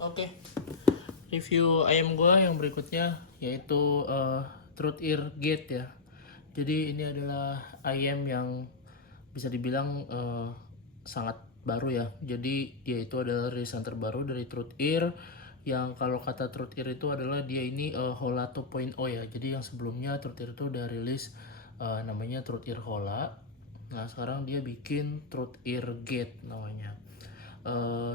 Oke, review ayam gua yang berikutnya yaitu Truth Ear Gate ya. Jadi ini adalah ayam yang bisa dibilang sangat baru ya. Jadi dia itu adalah rilisan terbaru dari Truth Ear, yang kalau kata Truth Ear itu adalah dia ini Hola 2.0 ya. Jadi yang sebelumnya Truth Ear itu udah rilis namanya Truth Ear Hola. Nah sekarang dia bikin Truth Ear Gate namanya.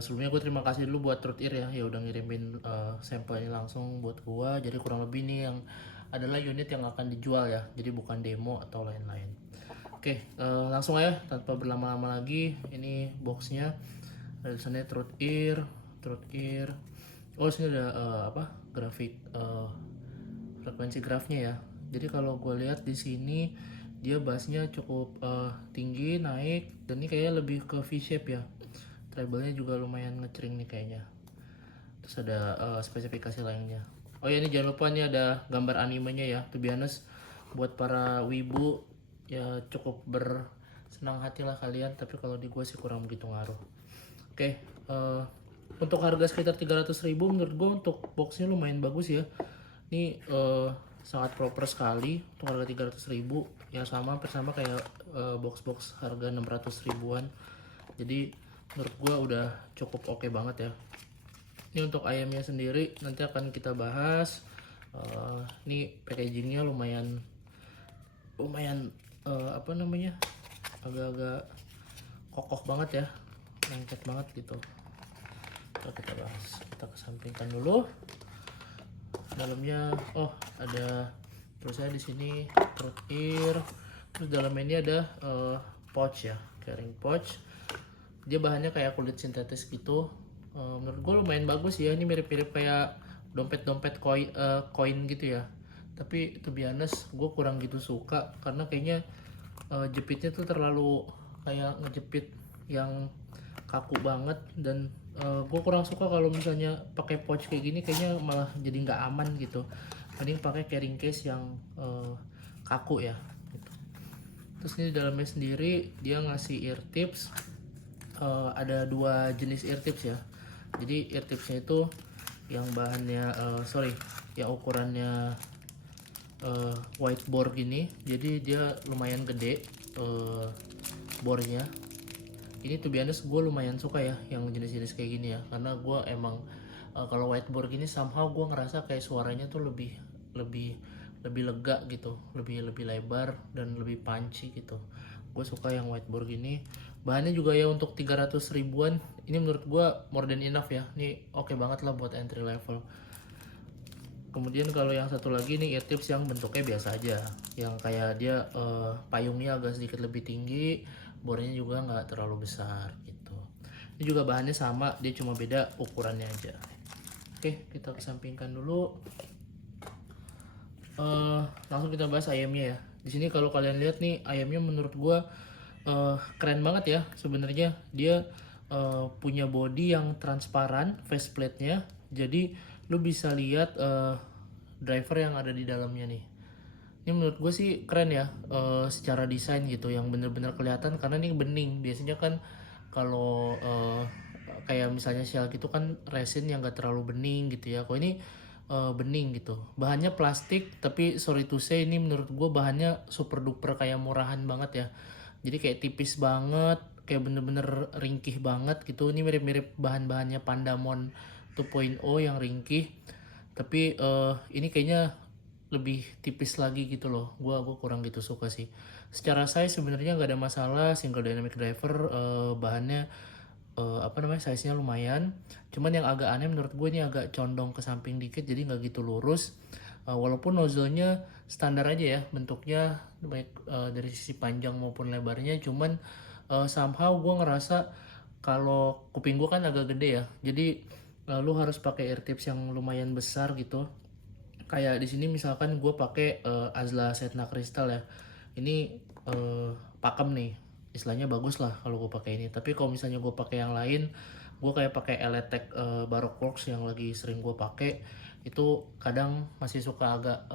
Sebelumnya gue terima kasih dulu buat Truth Ear ya udah ngirimin sampelnya langsung buat gua. Jadi kurang lebih ini yang adalah unit yang akan dijual ya, jadi bukan demo atau lain-lain. Oke, langsung aja tanpa berlama-lama lagi. Ini boxnya, ada tulisannya Truth Ear. Oh sini ada grafik frekuensi grafnya ya. Jadi kalau gue lihat di sini dia bassnya cukup tinggi naik, dan ini kayaknya lebih ke V-shape ya. Treble-nya juga lumayan ngecering nih kayaknya. Terus ada spesifikasi lainnya. Oh ya, ini jangan lupa nih ada gambar animenya ya. To be honest, buat para wibu ya cukup bersenang hati lah kalian, tapi kalau di gue sih kurang begitu ngaruh. Oke, untuk harga sekitar 300.000 menurut gue untuk boxnya lumayan bagus ya. Ini sangat proper sekali untuk harga 300.000 ya, sama hampir kayak box-box harga 600 ribuan. Jadi menurut gue udah cukup oke banget ya. Ini untuk ayamnya sendiri nanti akan kita bahas. Ini packagingnya lumayan agak-agak kokoh banget ya, lengket banget gitu. Kita bahas, kita kesampingkan dulu. Dalamnya ada tulisannya di sini Truth Ear. Terus dalamnya ini ada pouch ya, carrying pouch. Dia bahannya kayak kulit sintetis gitu. Menurut gue lumayan bagus ya. Ini mirip-mirip kayak dompet-dompet koin gitu ya. Tapi to be honest gue kurang gitu suka, karena kayaknya jepitnya tuh terlalu kayak ngejepit yang kaku banget. Dan gue kurang suka kalau misalnya pakai pouch kayak gini, kayaknya malah jadi nggak aman gitu. Mending pakai carrying case yang kaku ya gitu. Terus ini di dalamnya sendiri dia ngasih ear tips. Ada dua jenis ear tips ya. Jadi ear tipsnya itu yang bahannya yang ukurannya white bore gini. Jadi dia lumayan gede bornya. Ini tuh biasanya gue lumayan suka ya yang jenis-jenis kayak gini ya, karena gue emang kalau white bore gini somehow gue ngerasa kayak suaranya tuh lebih lebih lebih lega gitu, lebih lebar dan lebih punchy gitu. Gue suka yang white bore gini. Bahannya juga ya untuk 300 ribuan, ini menurut gue more than enough ya. Ini oke banget lah buat entry level. Kemudian kalau yang satu lagi nih ear tips yang bentuknya biasa aja, yang kayak dia payungnya agak sedikit lebih tinggi, bornya juga nggak terlalu besar gitu. Ini juga bahannya sama, dia cuma beda ukurannya aja. Oke, kita kesampingkan dulu. Langsung kita bahas ayamnya ya. Di sini kalau kalian lihat nih, ayamnya menurut gua keren banget ya. Sebenarnya dia punya body yang transparan, faceplate-nya. Jadi lu bisa lihat driver yang ada di dalamnya nih. Ini menurut gue sih keren ya, secara desain gitu, yang bener-bener kelihatan karena ini bening. Biasanya kan kalau kayak misalnya shell gitu kan resin yang gak terlalu bening gitu ya. Kalau ini bening gitu. Bahannya plastik, tapi sorry to say ini menurut gue bahannya super duper kayak murahan banget ya. Jadi kayak tipis banget, kayak bener-bener ringkih banget gitu. Ini mirip-mirip bahan-bahannya Pandamon 2.0 yang ringkih. Tapi ini kayaknya lebih tipis lagi gitu loh. Gua kurang gitu suka sih. Secara size sebenarnya nggak ada masalah, single dynamic driver, bahannya size-nya lumayan. Cuman yang agak aneh menurut gue ini agak condong ke samping dikit, jadi nggak gitu lurus. Walaupun nozzle-nya standar aja ya bentuknya, baik dari sisi panjang maupun lebarnya. Cuman somehow gue ngerasa kalau kuping gue kan agak gede ya, jadi lu harus pakai ear tips yang lumayan besar gitu. Kayak di sini misalkan gue pakai Azla Setna Crystal ya. Ini pakem nih, istilahnya bagus lah kalau gue pakai ini. Tapi kalau misalnya gue pakai yang lain, gue kayak pakai Eletec Baroque Works yang lagi sering gue pakai, itu kadang masih suka agak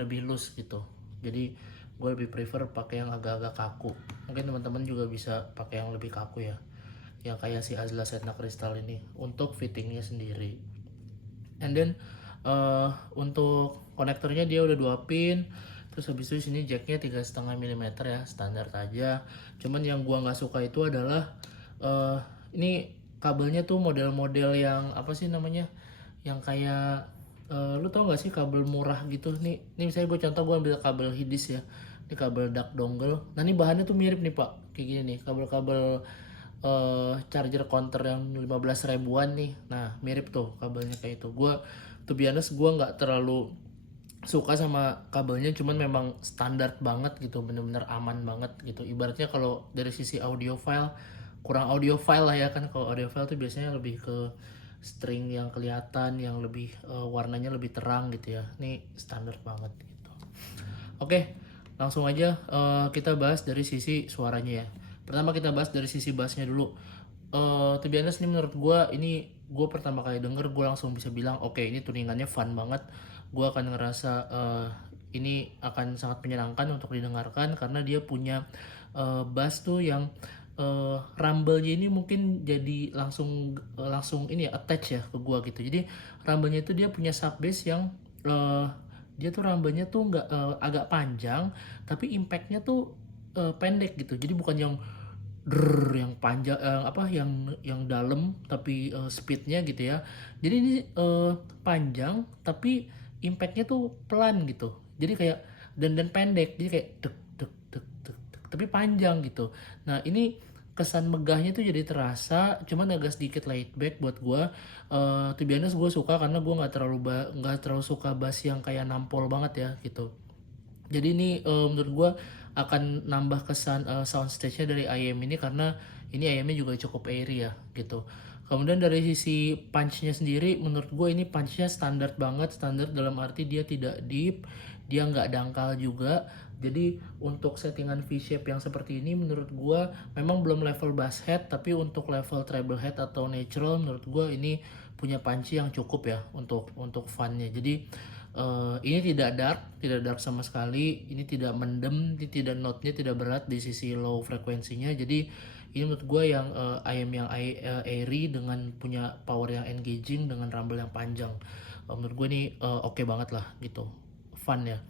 lebih loose gitu. Jadi gue lebih prefer pakai yang agak-agak kaku. Mungkin teman-teman juga bisa pakai yang lebih kaku ya. yang kayak si Azla Setna Crystal ini untuk fittingnya sendiri. And then untuk konektornya dia udah 2 pin. Terus habis itu sini jacknya 3,5 mm ya, standar aja. Cuman yang gua nggak suka itu adalah ini kabelnya tuh model-model yang apa sih namanya, yang kayak lu tau gak sih kabel murah gitu nih. Nih misalnya gue contoh, gue ambil kabel Hidis ya, ini kabel duck dongle. Nah ini bahannya tuh mirip nih pak, kayak gini nih, kabel-kabel charger counter yang 15 ribuan nih. Nah mirip tuh kabelnya kayak itu. Gue to be honest, gue nggak terlalu suka sama kabelnya, cuman memang standar banget gitu, bener-bener aman banget gitu. Ibaratnya kalau dari sisi audio file, kurang audio file lah ya kan. Kalau audio file tuh biasanya lebih ke string yang kelihatan, yang lebih warnanya lebih terang gitu ya. Ini standar banget gitu. Oke, langsung aja kita bahas dari sisi suaranya ya. Pertama kita bahas dari sisi bassnya dulu. To be honest nih, menurut gue ini, gue pertama kali denger gue langsung bisa bilang oke, ini tuningannya fun banget. Gue akan ngerasa ini akan sangat menyenangkan untuk didengarkan karena dia punya bass tuh yang rumble-nya ini mungkin jadi langsung ini ya, attach ya ke gua gitu. Jadi rumble-nya itu dia punya sub bass yang dia tuh rumble-nya tuh nggak agak panjang, tapi impact-nya tuh pendek gitu. Jadi bukan yang yang panjang, yang dalam tapi speed-nya gitu ya. Jadi ini panjang tapi impact-nya tuh pelan gitu. Jadi kayak dan pendek. Jadi kayak dek dek dek dek dek, tapi panjang gitu. Nah, ini kesan megahnya tuh jadi terasa, cuman agak sedikit laid back buat gua. To be honest, gue suka karena gue nggak terlalu suka bass yang kayak nampol banget ya gitu. Jadi ini menurut gue akan nambah kesan soundstage-nya dari IM ini, karena ini IM-nya juga cukup airy ya gitu. Kemudian dari sisi punch-nya sendiri, menurut gue ini punch-nya standar banget. Standar dalam arti dia tidak deep, dia nggak dangkal juga. Jadi untuk settingan V-shape yang seperti ini menurut gue memang belum level bass head, tapi untuk level treble head atau natural menurut gue ini punya punch yang cukup ya untuk fun-nya. Jadi ini tidak dark sama sekali. Ini tidak mendem, ini tidak note-nya tidak berat di sisi low frekuensinya. Jadi ini menurut gue yang IM yang airy dengan punya power yang engaging dengan rumble yang panjang. Menurut gue ini oke banget lah gitu, fun ya.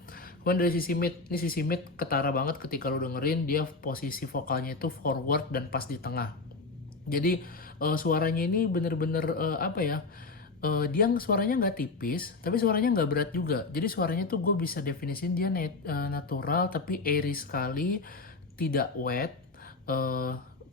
Kemudian dari sisi mid, ini sisi mid ketara banget ketika lo dengerin. Dia posisi vokalnya itu forward dan pas di tengah. Jadi suaranya ini bener-bener apa ya, dia suaranya nggak tipis tapi suaranya nggak berat juga. Jadi suaranya tuh gue bisa definisin dia natural tapi airy sekali, tidak wet.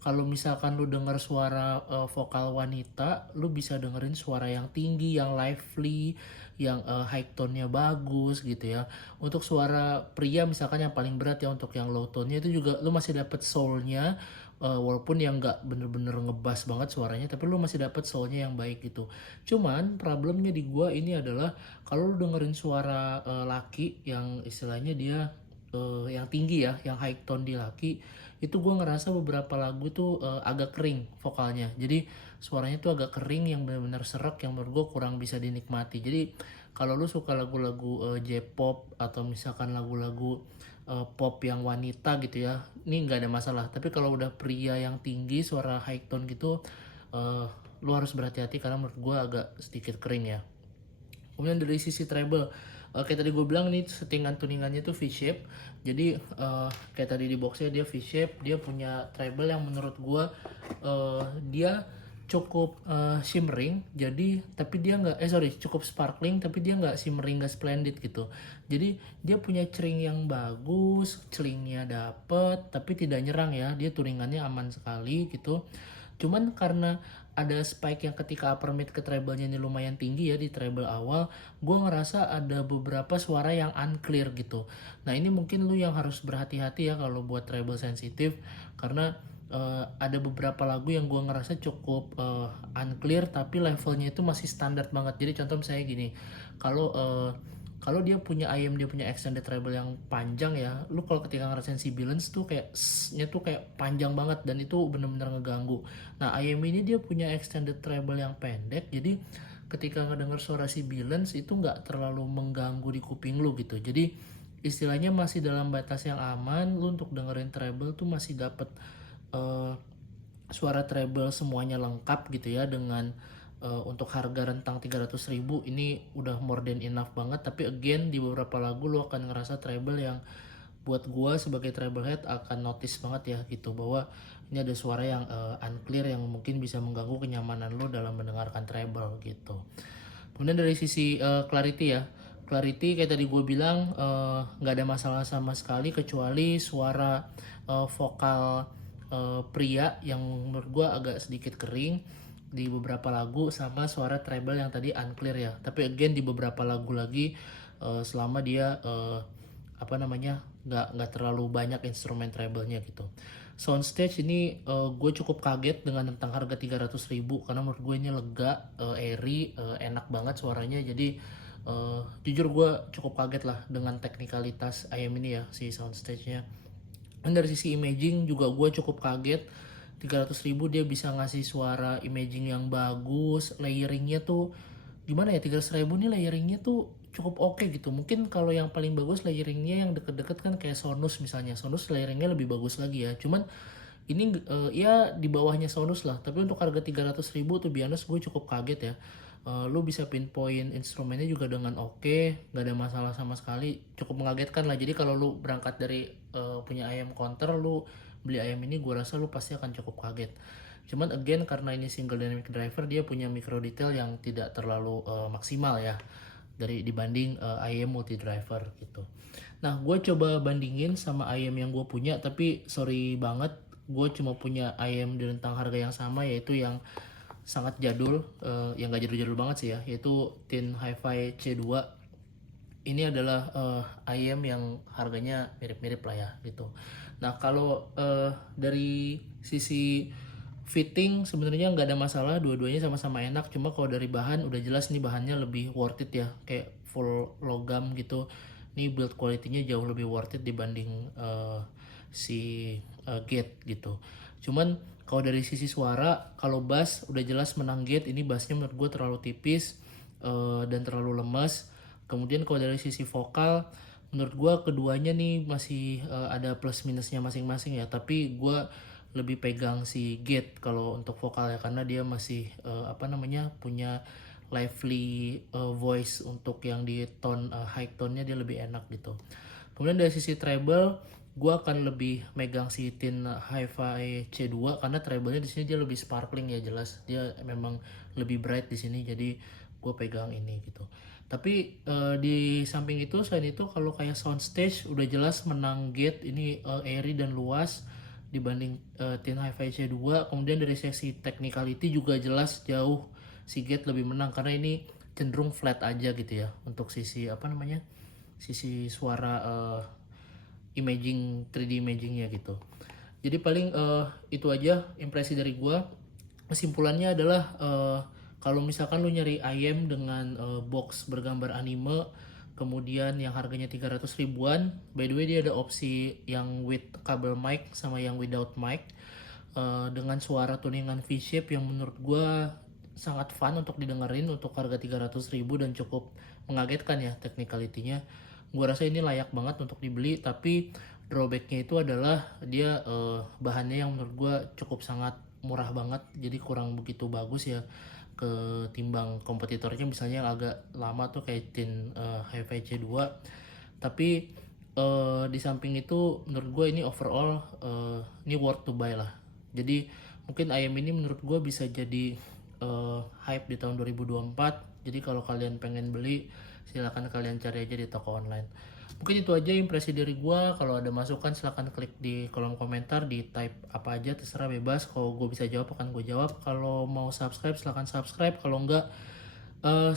Kalau misalkan lu denger suara vokal wanita, lu bisa dengerin suara yang tinggi, yang lively, yang high tone-nya bagus gitu ya. Untuk suara pria misalkan yang paling berat ya, untuk yang low tone-nya itu juga lu masih dapet soul-nya. Walaupun yang nggak bener-bener ngebas banget suaranya, tapi lu masih dapet soul-nya yang baik gitu. Cuman problemnya di gua ini adalah kalau lu dengerin suara laki yang istilahnya dia yang tinggi ya, yang high tone di laki, itu gue ngerasa beberapa lagu tuh agak kering vokalnya. Jadi suaranya tuh agak kering, yang benar-benar serak, yang menurut gue kurang bisa dinikmati. Jadi kalau lu suka lagu-lagu J-pop atau misalkan lagu-lagu pop yang wanita gitu ya, ini nggak ada masalah. Tapi kalau udah pria yang tinggi suara high tone gitu, lu harus berhati-hati karena menurut gue agak sedikit kering ya. Kemudian dari sisi treble, kayak tadi gue bilang nih, settingan tuningannya tuh V-shape. Jadi kayak tadi di boxnya dia V-shape, dia punya treble yang menurut gue dia cukup shimmering. Jadi tapi dia nggak cukup sparkling tapi dia nggak shimmering, nggak splendid gitu. Jadi dia punya cering yang bagus, celingnya dapet tapi tidak nyerang ya. Dia tuningannya aman sekali gitu. Cuman karena ada spike yang ketika upper mid ke treble-nya ini lumayan tinggi ya di treble awal, gue ngerasa ada beberapa suara yang unclear gitu. Nah ini mungkin lu yang harus berhati-hati ya kalau buat treble sensitif, karena ada beberapa lagu yang gue ngerasa cukup unclear tapi levelnya itu masih standar banget. Jadi contoh misalnya gini, kalau dia punya IM, dia punya extended treble yang panjang ya, lu kalau ketika ngerasain si balance tuh kayak nya tuh kayak panjang banget dan itu bener-bener ngeganggu. Nah IM ini dia punya extended treble yang pendek, jadi ketika ngedenger suara si balance itu nggak terlalu mengganggu di kuping lu gitu. Jadi istilahnya masih dalam batas yang aman, lu untuk dengerin treble tuh masih dapet suara treble semuanya lengkap gitu ya, dengan untuk harga rentang 300.000 ini udah more than enough banget. Tapi again di beberapa lagu lo akan ngerasa treble yang buat gua sebagai treble head akan notice banget ya gitu, bahwa ini ada suara yang unclear yang mungkin bisa mengganggu kenyamanan lo dalam mendengarkan treble gitu. Kemudian dari sisi clarity ya, clarity kayak tadi gue bilang nggak ada masalah sama sekali, kecuali suara vokal pria yang menurut gue agak sedikit kering di beberapa lagu, sama suara treble yang tadi unclear ya. Tapi again di beberapa lagu lagi selama dia apa namanya nggak terlalu banyak instrumen treble-nya gitu. Soundstage ini gue cukup kaget dengan tentang harga 300.000 karena menurut gue ini lega, airy, enak banget suaranya. Jadi jujur gue cukup kaget lah dengan teknikalitas IM ini ya, si soundstage-nya. Dan dari sisi imaging juga gue cukup kaget, 300.000 dia bisa ngasih suara imaging yang bagus, layeringnya tuh gimana ya, 300.000 nih layeringnya tuh cukup oke gitu. Mungkin kalau yang paling bagus layeringnya yang deket-deket kan kayak Sonus misalnya, Sonus layeringnya lebih bagus lagi ya. Cuman ini ya di bawahnya Sonus lah. Tapi untuk harga 300.000 tuh biasa gue cukup kaget ya. Lu bisa pinpoint instrumennya juga dengan oke, nggak ada masalah sama sekali, cukup mengagetkan lah. Jadi kalau lu berangkat dari punya ayam counter, lu beli ayam ini gue rasa lu pasti akan cukup kaget. Cuman again karena ini single dynamic driver, dia punya micro detail yang tidak terlalu maksimal ya dari dibanding IM multi driver gitu. Nah gue coba bandingin sama IM yang gue punya, tapi sorry banget gue cuma punya IM di rentang harga yang sama, yaitu yang sangat jadul, yang gak jadul-jadul banget sih ya, yaitu Tin Hi-Fi C2. Ini adalah IM yang harganya mirip-mirip lah ya gitu. Nah kalau dari sisi fitting sebenarnya nggak ada masalah, dua-duanya sama-sama enak. Cuma kalau dari bahan udah jelas nih bahannya lebih worth it ya, kayak full logam gitu. Ini build quality-nya jauh lebih worth it dibanding si Gate gitu. Cuman kalau dari sisi suara, kalau bass udah jelas menang Gate. Ini bassnya menurut gue terlalu tipis dan terlalu lemas. Kemudian kalau dari sisi vokal, menurut gue keduanya nih masih ada plus minusnya masing-masing ya. Tapi gue lebih pegang si Gate kalau untuk vokal ya, karena dia masih apa namanya punya lively voice. Untuk yang di tone high tone-nya dia lebih enak gitu. Kemudian dari sisi treble, gue akan lebih megang si Tin Hi-Fi C2 karena treble-nya di sini dia lebih sparkling ya, jelas dia memang lebih bright di sini, jadi gue pegang ini gitu. Tapi di samping itu, selain itu kalau kayak soundstage udah jelas menang Gate, ini airy dan luas dibanding Tin Hi-Fi C2. Kemudian dari sesi technicality juga jelas jauh si Gate lebih menang karena ini cenderung flat aja gitu ya untuk sisi apa namanya, sisi suara imaging 3D imagingnya gitu. Jadi paling itu aja impresi dari gua. Kesimpulannya adalah kalau misalkan lu nyari IM dengan box bergambar anime, kemudian yang harganya 300 ribuan, by the way dia ada opsi yang with kabel mic sama yang without mic, dengan suara tuningan V-shape yang menurut gue sangat fun untuk didengerin untuk harga 300.000 dan cukup mengagetkan ya technicality-nya. Gue rasa ini layak banget untuk dibeli, tapi drawback-nya itu adalah dia bahannya yang menurut gue cukup sangat murah banget, jadi kurang begitu bagus ya ketimbang kompetitornya misalnya yang agak lama tuh kayak Tin Hi-Fi C2. Tapi di samping itu menurut gue ini overall ini worth to buy lah. Jadi mungkin ayam ini menurut gue bisa jadi hype di tahun 2024. Jadi kalau kalian pengen beli, silahkan kalian cari aja di toko online. Mungkin itu aja impresi dari gue. Kalau ada masukan silahkan klik di kolom komentar, di type apa aja terserah, bebas. Kalau gue bisa jawab akan gue jawab. Kalau mau subscribe silahkan subscribe. Kalau enggak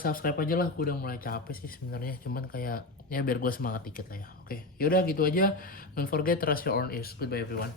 subscribe aja lah. Gue udah mulai capek sih sebenarnya, cuman kayak ya biar gue semangat dikit lah ya. Oke, yaudah gitu aja. Don't forget trust your own ears. Goodbye everyone.